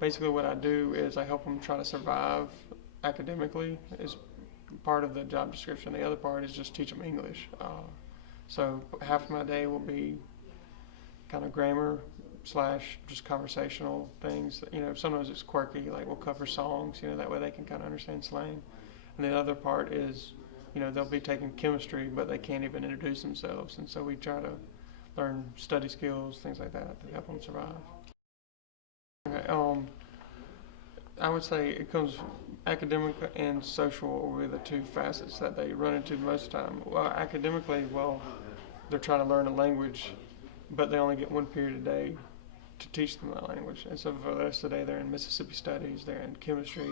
basically what I do is I help them try to survive academically is part of the job description. The other part is just teach them English. So half of my day will be kind of grammar slash just conversational things. Sometimes it's quirky, like we'll cover songs, that way they can kind of understand slang. And the other part is, they'll be taking chemistry, but they can't even introduce themselves. And so we try to learn study skills, things like that, to help them survive. Okay, I would say it comes academic and social will be the two facets that they run into most of the time. Well, academically, they're trying to learn a language, but they only get one period a day to teach them that language. And so for the rest of the day, they're in Mississippi Studies, they're in chemistry,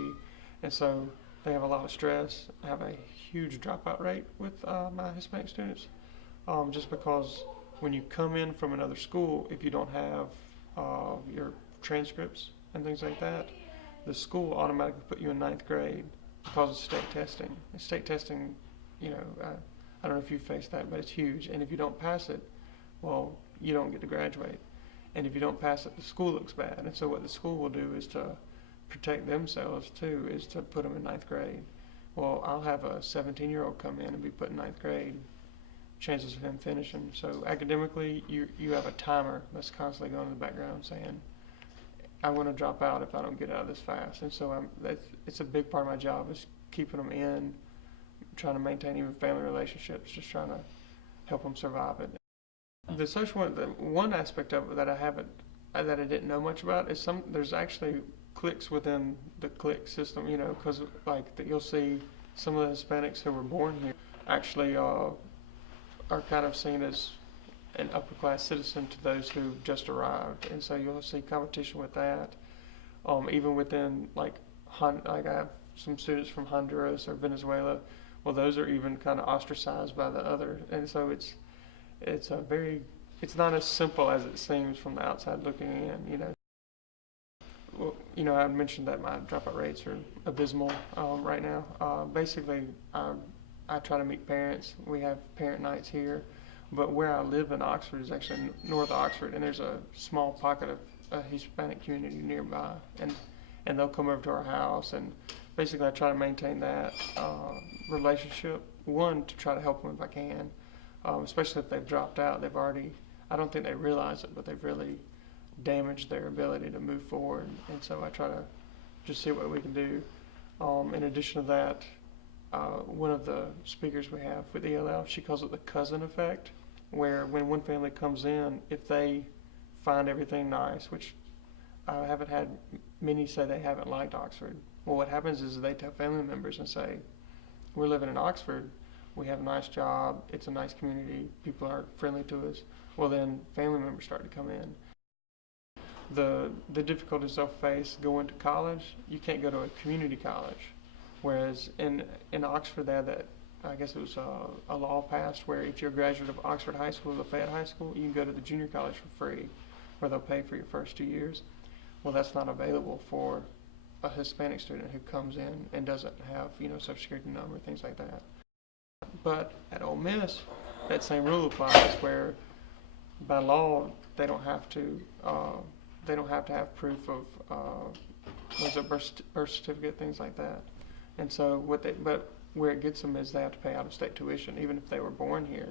and so they have a lot of stress. I have a huge dropout rate with my Hispanic students, just because when you come in from another school, if you don't have your transcripts and things like that, the school automatically put you in ninth grade because of state testing. And state testing, I don't know if you faced that, but it's huge. And if you don't pass it, well, you don't get to graduate. And if you don't pass it, the school looks bad. And so what the school will do is to protect themselves too, is to put them in ninth grade. Well, I'll have a 17-year-old come in and be put in ninth grade. Chances of him finishing. So academically, you have a timer that's constantly going in the background saying, I want to drop out if I don't get out of this fast. And so it's a big part of my job is keeping them in, trying to maintain even family relationships, just trying to help them survive it. The social one aspect of it that I didn't know much about is there's actually cliques within the clique system, because you'll see some of the Hispanics who were born here actually are kind of seen as an upper class citizen to those who just arrived, and so you'll see competition with that. Even within I have some students from Honduras or Venezuela. Well, those are even kind of ostracized by the other, and so it's not as simple as it seems from the outside looking in. Well, I mentioned that my dropout rates are abysmal right now. Basically, I try to meet parents. We have parent nights here. But where I live in Oxford is actually north of Oxford, and there's a small pocket of a Hispanic community nearby, and they'll come over to our house, and basically I try to maintain that relationship. One, to try to help them if I can, especially if they've dropped out. I don't think they realize it, but they've really damaged their ability to move forward, and so I try to just see what we can do. In addition to that, one of the speakers we have with ELL, she calls it the cousin effect, where when one family comes in, if they find everything nice, which I haven't had many say they haven't liked Oxford. Well, what happens is they tell family members and say, we're living in Oxford, we have a nice job, it's a nice community, people are friendly to us. Well, then family members start to come in. The difficulties they'll face going to college, you can't go to a community college. Whereas in Oxford, they had that, I guess it was a law passed where if you're a graduate of Oxford High School or Lafayette High School, you can go to the junior college for free, where they'll pay for your first 2 years. Well, that's not available for a Hispanic student who comes in and doesn't have, social security number, things like that. But at Ole Miss, that same rule applies, where by law they don't have to have proof of birth certificate, things like that. And so where it gets them is they have to pay out-of-state tuition, even if they were born here.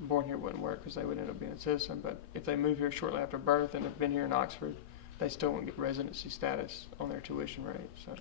Born here wouldn't work because they would end up being a citizen. But if they move here shortly after birth and have been here in Oxford, they still won't get residency status on their tuition rate. So.